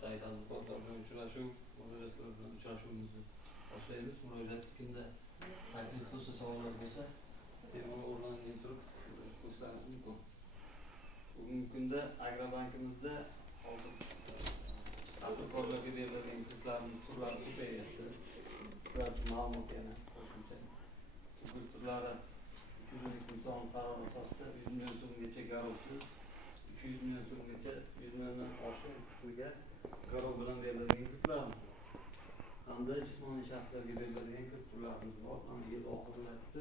navbatdagi tadbirkorlar bilan uchrashuv, murojaatlar bilan uchrashuvimizni boshlaymiz. Murojaat kimda taklif bo'lsa, savollar bo'lsa, bemalol o'rnidan turib ko'rsatishimiz mumkin. Bugungi kunda Agrobankimizda hozir tadbirkorlarga beriladigan kreditlarning turlari ko'payyapti. Ular ma'lumot yana qo'shimcha kredit turlari 312 kun son qarori asosida 100 million so'mgacha garovsiz, 300 million so'mgacha 100 milliondan oshgan qismiga garov bilan beriladigan kreditlar hamda jismoniy shaxslarga beriladigan kredit turlarimiz bor. Mana yil oxirlashdi.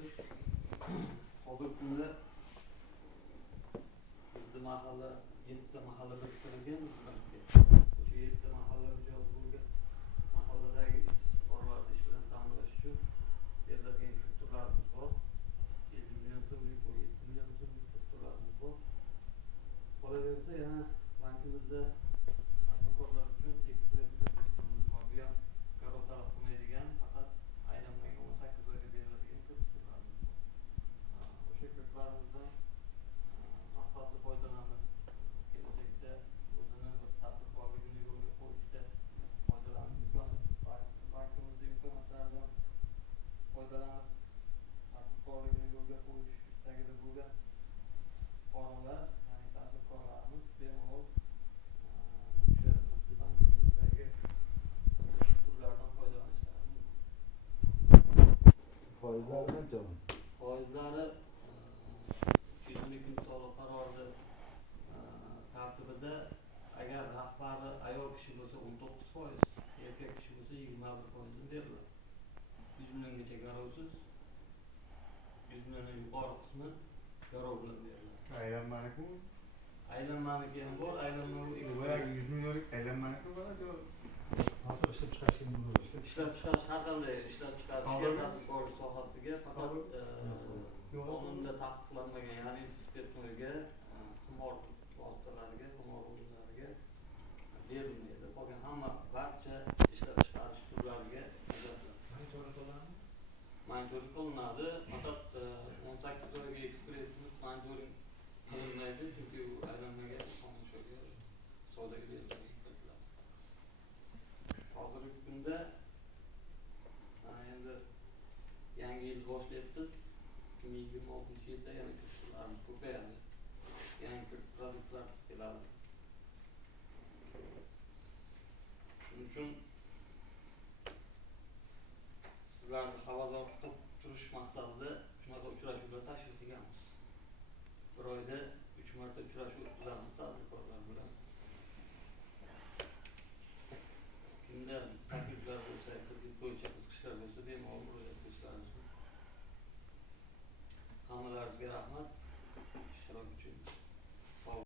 Hozirgi kunda bizda mahalla 7 ta mahalla biriktirilgan. O'sha 7 ta mahalla mijozi bo'lgan mahalladagi fuqarolarni ish bilan ta'minlash uchun beriladigan kredit turlarimiz bor. 7 million so'mlik, 17 million so'mlik kredit turlarimiz bor. Qolaversa yana bankimizda tadbirkorlar uchun ekspress kreditimiz bor. Bu ham garov talab qilmaydigan, faqat aylanmaga 18 oyga beriladigan kredit turlarimiz bor. O'sha kreditlarimizdan maqsadli foydalanib, kelajakda o'zini bir tadbirkorligini yo'lga qo'yishda foydalanib, bankimizning imkoniyatlaridan foydalanib, tadbirkorligini yo'lga qo'yish istagida bo'lgan fuqarolar, ya'ni tadbirkorlarimiz bemalol o'sha bankimizdagi turlardan foydalanishlari mumkin. Foizlari qancha? Foizlari 312 kun soliq qarori tartibida agar rahbari ayol kishi bo'lsa 19%, erkak kishi bo'lsa 21% beriladi. 100 milliongacha garovsiz, 100 milliondan yuqori qismi garov bilan beriladi. Aylanmaniki? Aylanmaniki ham bor, aylanmani 100 millionlik aylanmaniki bo'ladi. Hozir ishlab chiqarishga bo'ladi. ishlab chiqarish har qanday ishlab chiqarishga, tadbirkorlik sohasiga faqat qonunda taqiqlanmagan, ya'ni spirtnoyga, qimor vositalariga, qimor o'yinlariga berilmaydi. Qolgan hamma barcha ishlab chiqarish turlariga ajratiladi. Monitoring qilinadi. Faqat 18 oyga ekspressimiz monitoring qilinmaydi, chunki u aylanmaga, tomoshaga, savdoga beriladigan kreditlar. Hozirgi kunda endi yangi yil boshlayapmiz. 2026-yilda yana kreditlarimiz ko'payadi. Yangi produktlar keladi. Shuning uchun sizlarni xabardor qilib turish maqsadida shunaqa uchrashuvlar tashkil qilganmiz. Bir oyda 3 marta uchrashuv o'tkazamiz tadbirkorlar bilan. Kimda takliflar bo'lsa, kredit bo'yicha qiziqishlar bo'lsa, bemalol murojaat qilishlaringiz mumkin. Hammalaringizga rahmat ishtirok uchun.